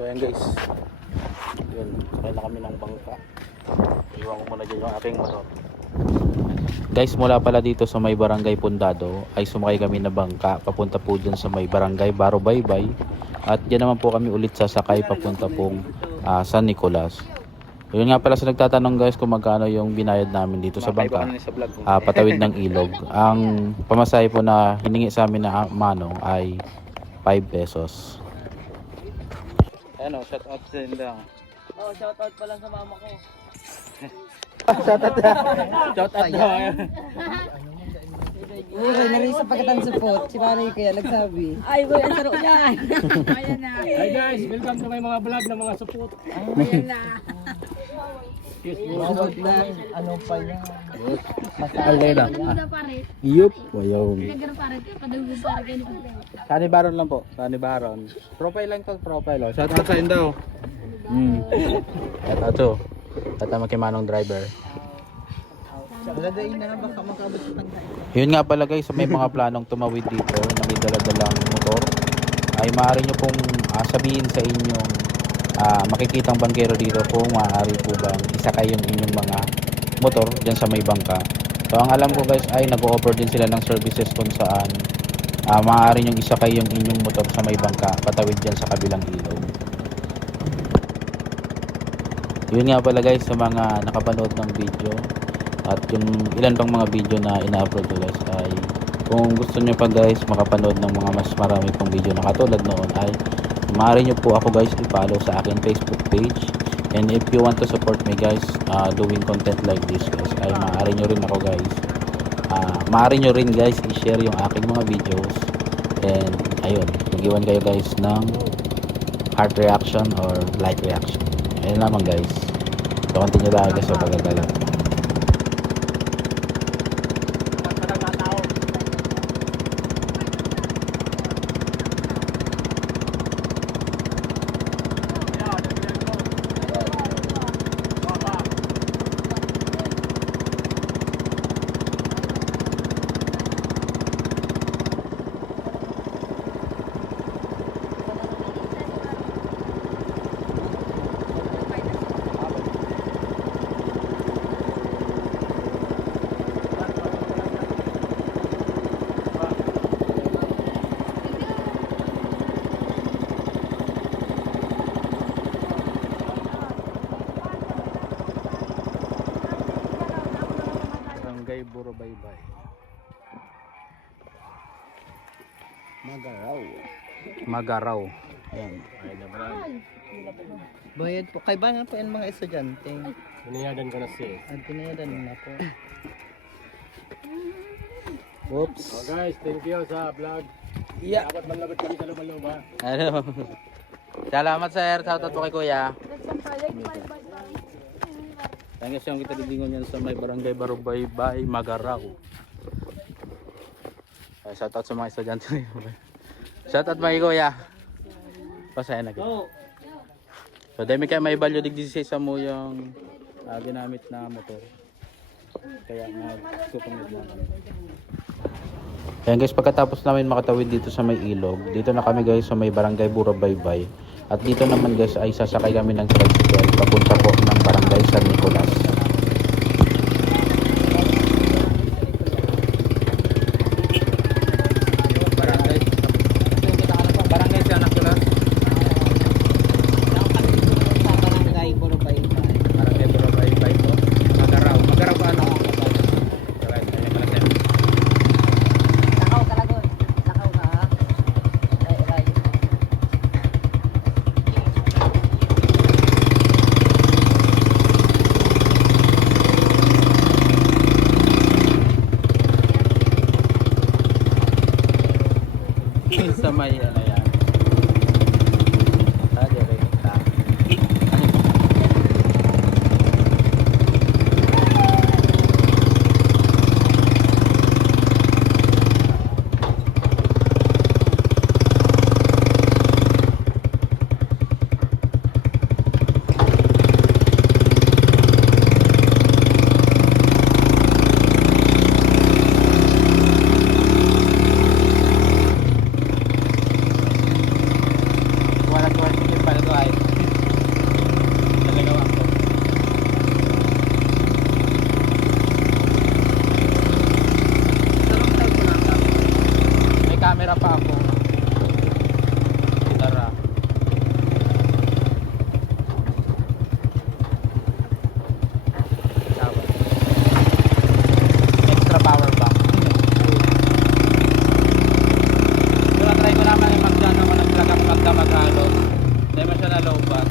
So ayan guys, yun, sakay na kami ng bangka. Iwan ko muna dyan yung aking motor. Guys, mula pala dito sa may barangay Pundado ay sumakay kami na bangka papunta po dyan sa may barangay Barobaybay. At dyan naman po kami ulit sasakay papunta pong San Nicolas. Yun nga pala sa nagtatanong guys kung magkano yung binayad namin dito sa bangka, patawid ng ilog. Ang pamasahe po na hiningi sa amin na manong ay 5 pesos. Ano, shout out din lang. Oh, shout out pa lang sa mama ko. Shout out daw. Uy, narisa pagkatan support. Si Manay kaya nagsabi. Ay, boy, ang sarap yan. Ayan na. Hi guys, welcome to my mga vlog ng mga support. Ayan na. Sunod na, ano pa yan? Alay na. Duda parit. Yup, wayaw. Nagano parit ka, padugod parit kayo ni Sani Baron lang po, Sani Baron. Profile lang to, profile. Oh. Shout out sa inyo. Shout out to. Tatama kay Manong driver. Lagay na, baka makabot sa tangkay. Yun nga pala guys, may mga planong tumawid dito na may dala-dalang motor, ay maaari nyo pong sabihin sa inyong makikitang bangkero dito kung maaari po bang isakay yung inyong mga motor dyan sa may bangka. So ang alam ko guys ay nag-o-offer din sila ng services kung saan maaari nyong isakay yung inyong motor sa may bangka patawid dyan sa kabilang ilog. Yun nga pala guys, sa mga nakapanood ng video at yung ilan pang mga video na ina-upload ko guys, ay kung gusto nyo pa guys makapanood ng mga mas marami pang video na katulad noon, ay maaari nyo po ako guys i-follow sa aking Facebook page. And if you want to support me guys doing content like this guys, ay maaari nyo rin ako guys maaari nyo rin guys i-share yung aking mga videos. And ayun, mag-iwan kayo guys ng heart reaction or like reaction. Ayun naman guys, so continue tayo guys sa pagkagala. Barangay Barobaybay. Magaraw. Ayan. Bayad po. Kay ba nga po yung mga estudyante? Biniyadan ko na siya. At pinayadan na po. Whoops. Oh guys, thank you sa vlog. Yeah. Dapat manlagot kami sa lupa-lupa. Ano? Salamat sir. Shoutout po kay kuya. Thank you siyang kita didingon yan sa may barangay Barobaybay, Magaraw. Shoutout sa mga estudyante. Shoutout mga kuya. Pasaya na kita. So dahil may kayo may value dig 16 sa mo yung ginamit na motor. Kaya mag-supunod na kami. Ayan guys, pagkatapos namin makatawid dito sa may ilog, dito na kami guys sa may barangay Barobaybay. At dito naman guys ay sasakay kami ng tricycle papunta po ng barangay San Nicolas. Barangay San Nicolas. Barangay Barobaybay. Barangay Barobaybay po. Magaraw. Magaraw pa ano? Lakaw ka lagon. Lakaw ka. Ay. Hindi mo siya nalobat.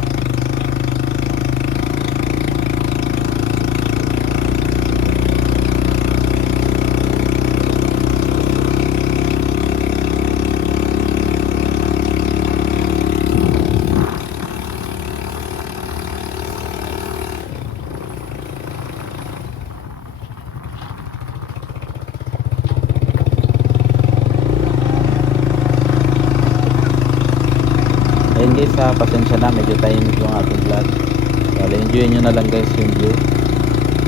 Ayun guys, pasensya na, medyo tahimik yung ating vlog. Kaya enjoy nyo na lang guys yung view.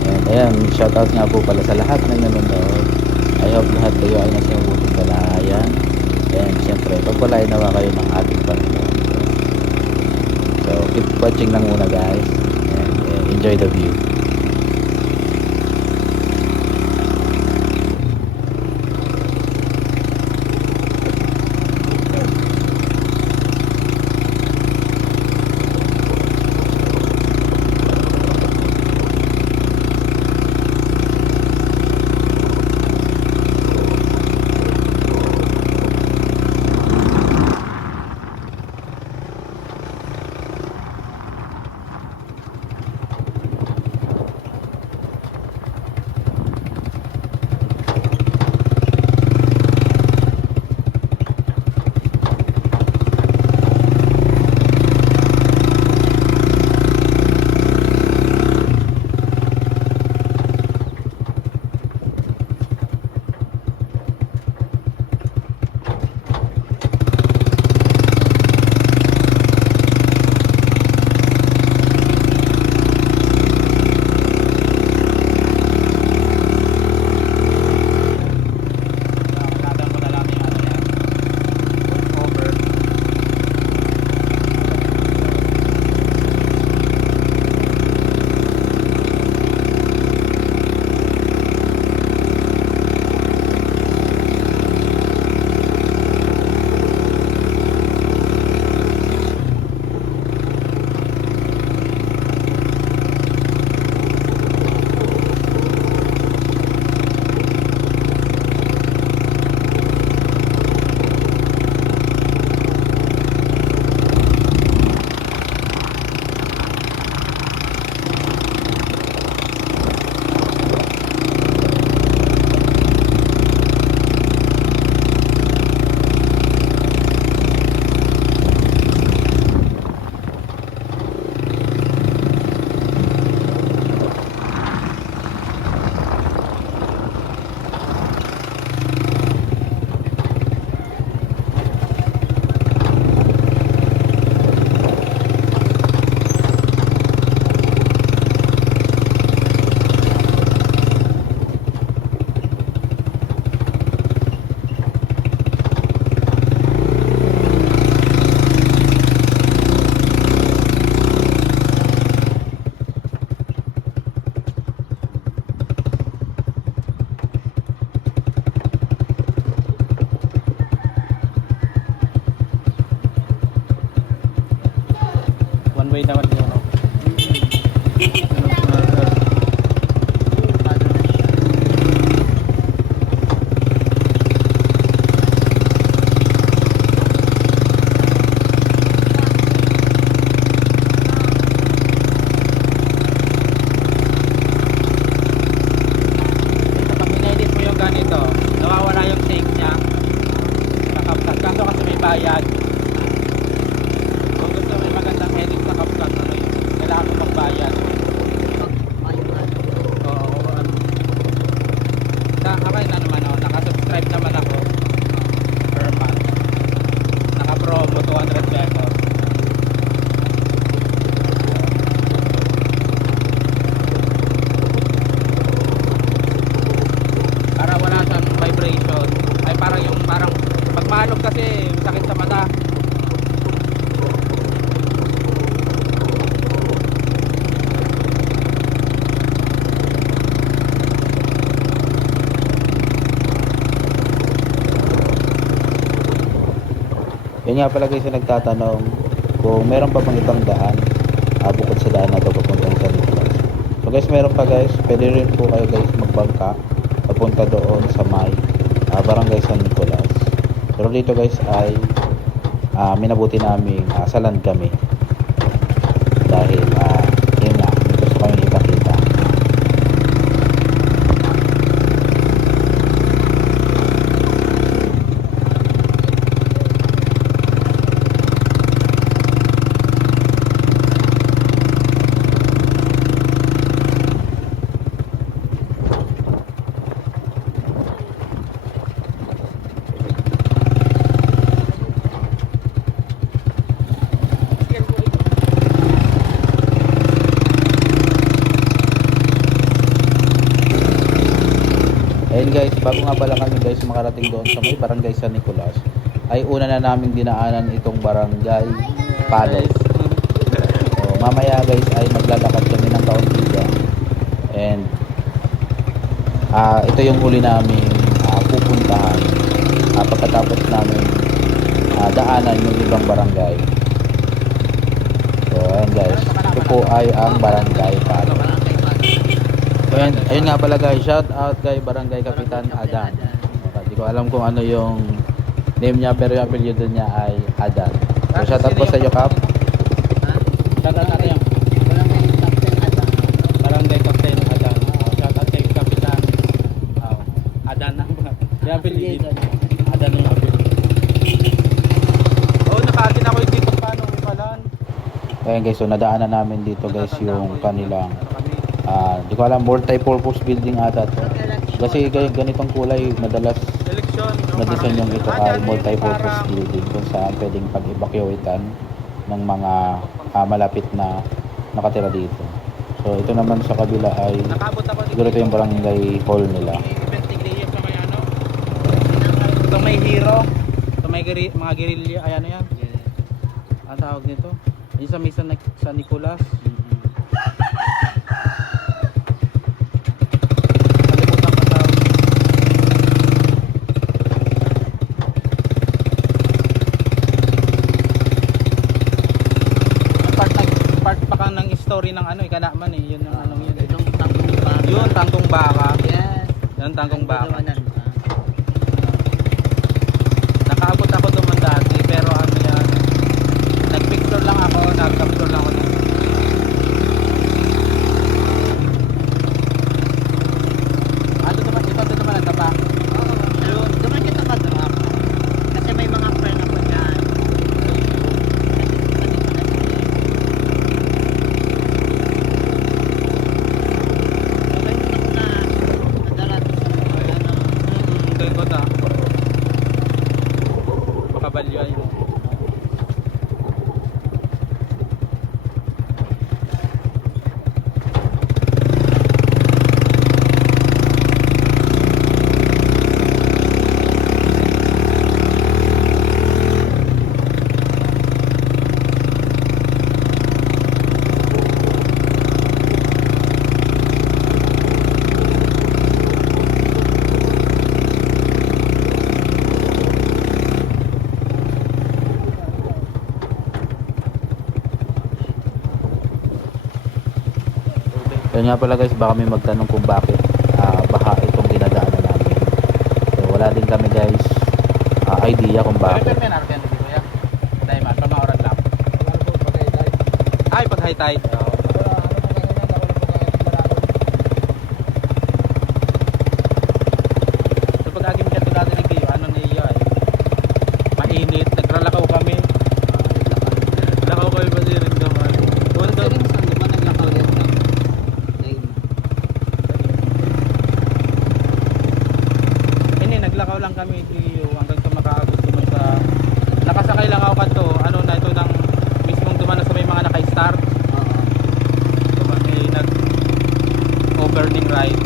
And ayan, shoutout nga po pala sa lahat na nanonood. I hope lahat kayo ay nasa mabuting kalagayan. And syempre, pagpalain nawa kayo ng ating Panginoon. So keep watching lang muna guys. And enjoy the view. Way naman yun, no? Kapag in-edit mo yung ganito, nawawala yung shake niya. Nakaptas. Kaso kasi may bayad. Kung gusto may magandang edit sa CapCut, ano yun? Kailangan mo magbayad. Oo, ano. Akin na naman ako, nakasubscribe naman ako per month. Naka-promo 200 pesos. Para wala siyang vibration. Ay parang pag maalog kasi sakit sa mata. Yun nga pala guys yung nagtatanong kung meron pa bang ibang daan bukod sa daan na ito papuntang San Nicolas. So guys, meron pa guys, pwede rin po kayo guys magbangka papunta doon sa may Barangay San Nicolas. Pero dito guys ay minabuti namin sa land kami. Dahil yun nga, may gusto kami ipakita. Ayun guys, bago nga pala kami guys makarating doon sa may barangay San Nicolas, ay una na naming dinaanan itong barangay Palos. So, mamaya guys ay maglalakad kami ng kauntiga. And ito yung huli namin pupuntahan pagkatapos namin daanan yung ibang barangay. So ayun guys, ito po ay ang barangay Palos. And ayun nga pala guys, shout out kay Barangay Kapitan Adan. Hindi ko alam kung ano yung name niya, pero yung apelyido niya ay Adan. So shout out po sa iyo, Kap. Shout out natin yan. Barangay Captain Adan. Shout out kay Kapitan Adan. Yung apelyido. Adan yung apelyido. Oh, nakaatin ako yung dito paano palan. Ayun guys, so nadaanan namin dito guys yung kanilang di ko alam, multi-purpose building ata to. Kasi ganitong kulay madalas na design yung ito ay multi-purpose building kung saan pwedeng pag-evacuatean ng mga malapit na nakatira dito. So ito naman sa kabila ay siguro ito yung barangay hall nila. Ito may hero. Ito may mga guerrilla. Ay ano yan? Ang tawag nito? Yung sa may San Nicolas. Story ng ano ikanaman yun ang anong yun yun tangkong baka yun tangkong baka nakaabot ako doon dati pero ano yan nagpicture lang ako nagcapture lang ako ano naman ito naman ang taba yun naman kita pa kasi may mga friend ako dyan. Kaya nga pala guys, baka may magtanong kung bakit baha itong dinadaanan namin. So wala din kami guys idea kung bakit. Ay, pag high tide. So pag agim ka to dati nagkayo, ano niyo ay mainit, nagralakaw kami. Lakaw kayo ba si rin naman? Bundo. Naglakaw lang kami hanggang sa makaabot naman sa nakasakay lang ako kanto ano na ito ng mismong dumana sa may mga naka-star so may nag overning rides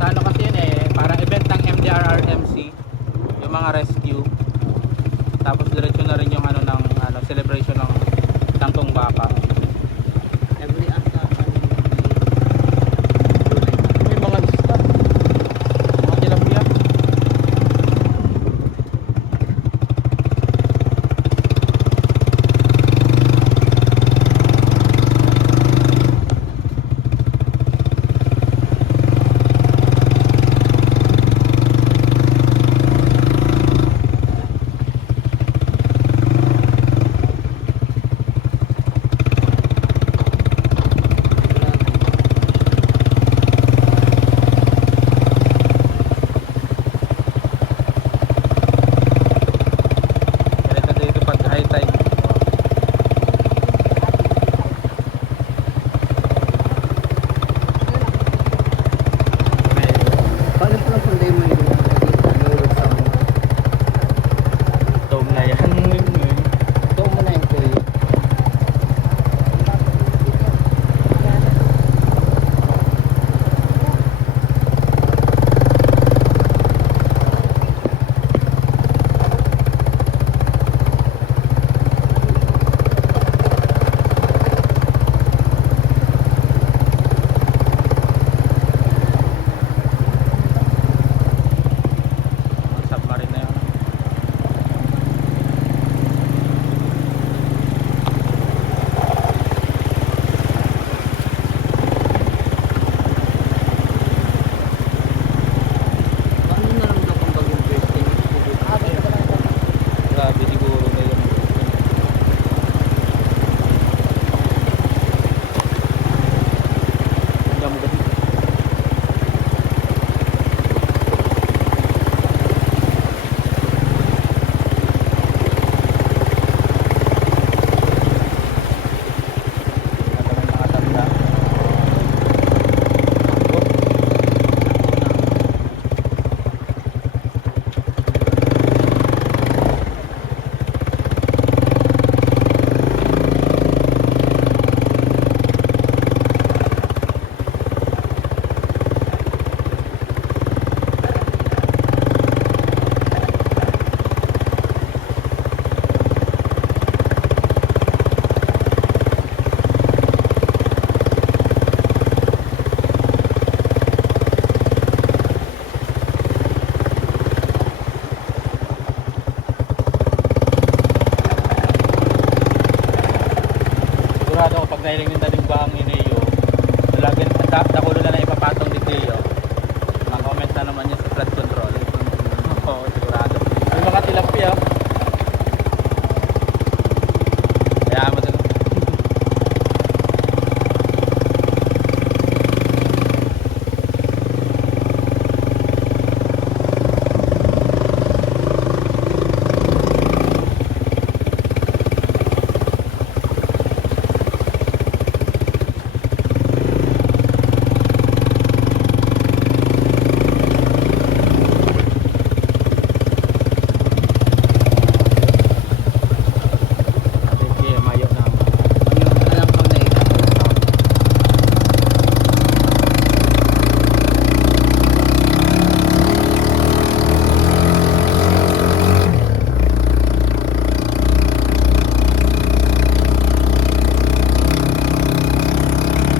sa ano kasi yun parang event ng MDRRMC yung mga rescue tapos diretso na rin yung ano ng celebration ng tangkong baka. nailing yung dating bahang ni Neo. Lagyan, nakulo na ipapatong ni Neo. Na-comment na naman niya sa flood control. Oo, sigurado. May mga tilapia. Kaya mo din.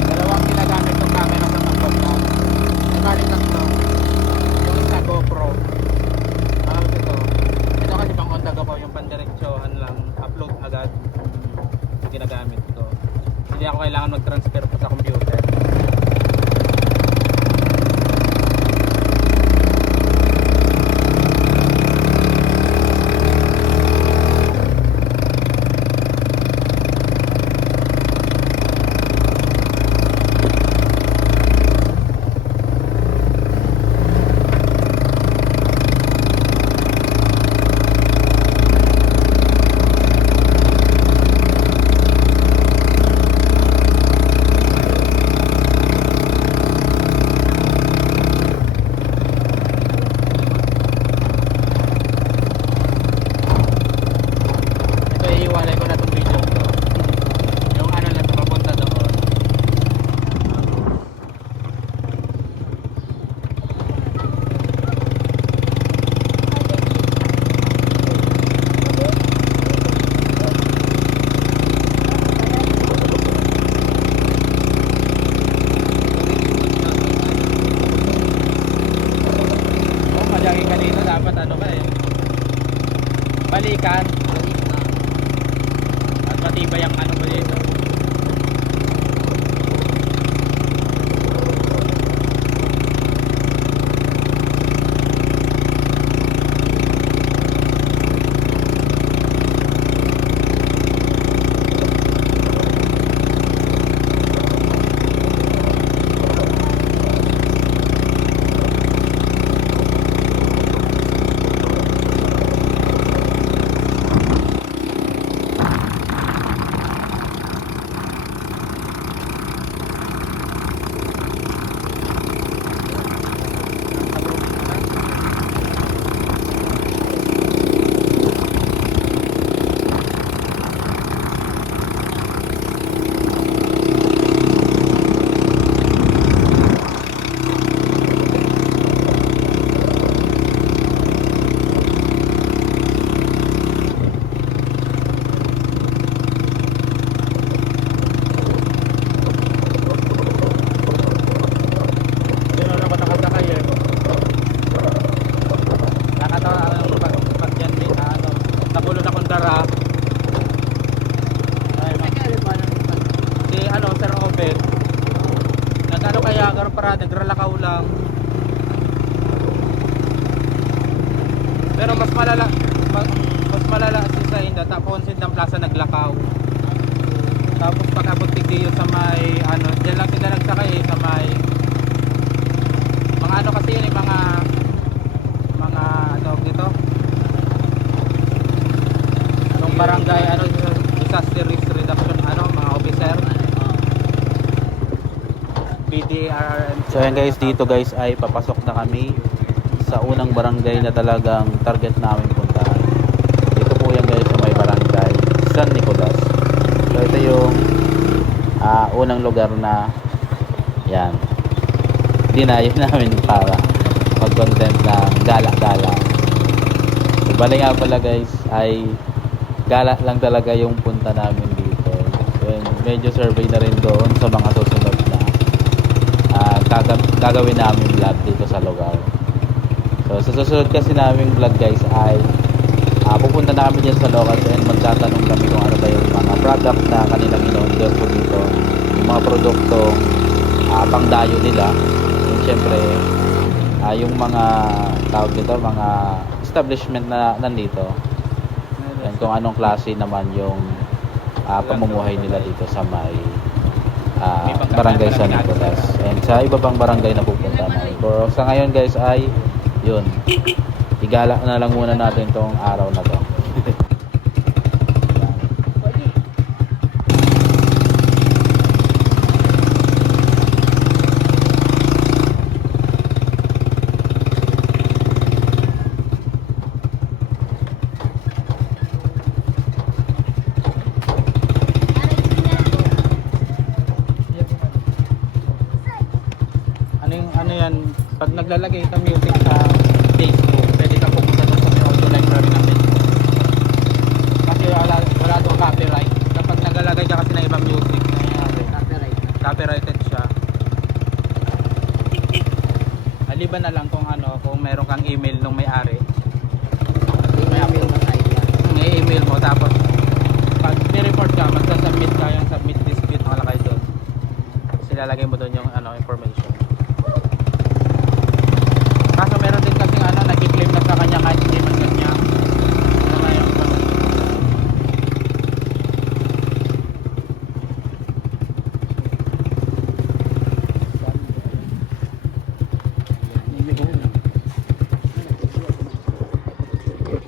Dalawang ginagamit kong camera sa pagpog mo. Bali tatlo. Yung isa GoPro. Ito kasi pang on the go ko, yung pandiretsohan lang, upload agad. Yung ginagamit ko. Hindi ako kailangan mag-transfer pa sa computer. Ito iiwalay ko na itong video ko. Yung ano lang sa papunta doon. Oh, palagi kanina dapat ano ba eh. Balikan. At matibay ang ano mo dito. Yun lang ako nakasakay eh. Nakatawa ako pag yan din na ano. Nabulo na kong dara. Ay, si ano, Sir Obed. Nag-ano kaya, gano'n para nagralakaw lang. Pero mas malala si Sainda, tapos si ng plaza naglakaw. Tapos pag abot tigdiyo sa may ano, diyan lang sila nagsakay eh, sa may mga ano kasi yun eh, mga ano dito. Anong barangay, ano, disaster risk reduction, ano, mga officer. BDRRM. So ayan guys, dito guys ay papasok na kami sa unang barangay na talagang target namin puntahan. Dito po yan guys sa may barangay San Nicolas. So ito yung unang lugar na yan dinayo namin para mag-content ng gala-gala. So bali nga pala guys ay gala lang talaga yung punta namin dito. So, medyo survey na rin doon sa mga susunod na gagawin namin vlog dito sa lugar. So sa susunod kasi naming vlog guys ay pupunta na kami dyan sa local and magtatanong kami kung ano ba yung mga product na kanilang in-order po dito mga produktong pangdayo nila. And syempre, yung mga tawag dito, mga establishment na nandito. And kung anong klase naman yung pamumuhay nila dito sa may barangay San Nicolas. And sa iba pang barangay na pupunta na. Pero sa ngayon guys ay yun. Igala na lang muna natin tong araw na to. Ano yan, pag naglalagay ka music sa Facebook, pwede ka pumunta doon sa may audio library ng Facebook. Kasi wala doon copyright. Kapag naglalagay ka kasi ng ibang music, copyrighted siya. Aliban na lang kung kung meron kang email nung may-ari. May email mo, tapos pag may-report ka, magsasubmit ka yung submit dispute nakalagay doon. Tapos ilalagay mo doon yung information. Kaso meron din kasing nag-claim na sa kanya kahit hindi man kanya.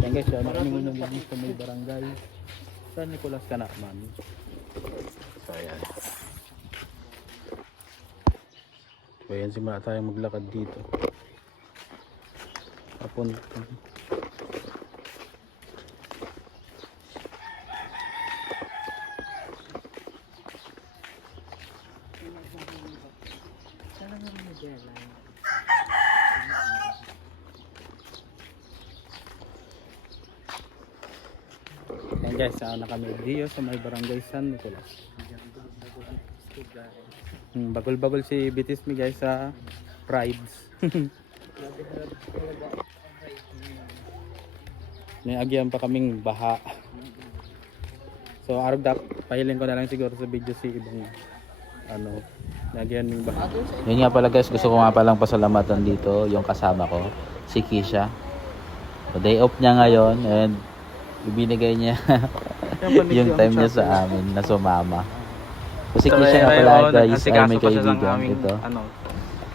Yan guys, kami muna din sa may barangay San Nicolas Kanaman. So ayan. So ayan, simula tayo maglakad dito. Papunta. Ayan guys, na kami dito sa may barangay San Nicolas. Bagol-bagol si Bitismi guys sa rides. May agyan pa kaming baha. So arog pahiling ko na lang siguro sa video si ibang nagyan ng baha. Yun nga pala guys, gusto ko nga palang pasalamatan dito yung kasama ko, si Kisha. So, day off niya ngayon and ibinigay niya yung time niya sa amin na sumama. So, si Kisha nga pala guys ay may kaibigan ito.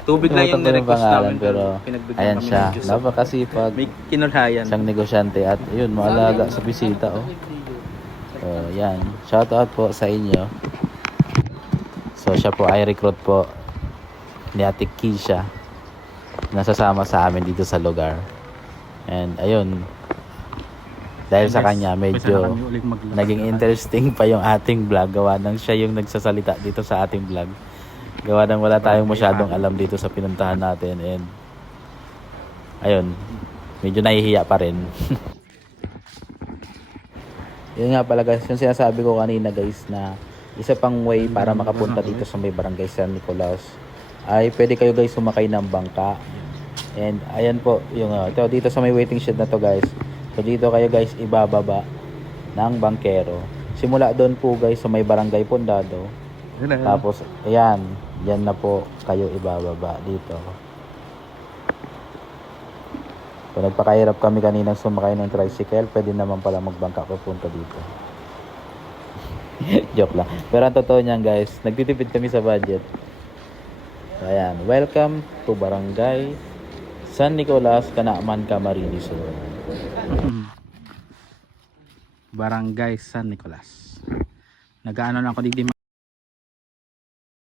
Tubig lang yung nirequest namin pero ayan siya, napakasipag. May kinulayan. Siyang negosyante at yun, maalaga sa bisita. So yan, shout out po sa inyo. So siya po ay recruit po ni Ate Kisha, nasasama sa amin dito sa lugar. And ayun, dahil sa kanya medyo naging interesting pa yung ating vlog, gawa nang siya yung nagsasalita dito sa ating vlog. Gawa nang wala tayong masyadong alam dito sa pinuntahan natin and ayun, medyo nahihiya pa rin. Yun nga pala guys, yung sinasabi ko kanina guys na isa pang way para makapunta dito sa may barangay San Nicolas ay pwede kayo guys sumakay ng bangka. And ayan po yung ito, dito sa may waiting shed na to guys. So dito kayo guys ibababa ng bangkero. Simula doon po guys sa may barangay Pondado. Tapos ayan, yan na po kayo ibababa dito. Kung nagpakahirap kami kaninang sumakay ng tricycle, pwede naman pala magbangka papunta dito. Joke lang. Pero ang totoo niyan guys, nagtitipid kami sa budget. So, ayan, welcome to Barangay San Nicolas, Kanaman, Camarines Sur. Barangay San Nicolas. Nag-ano lang ako digdi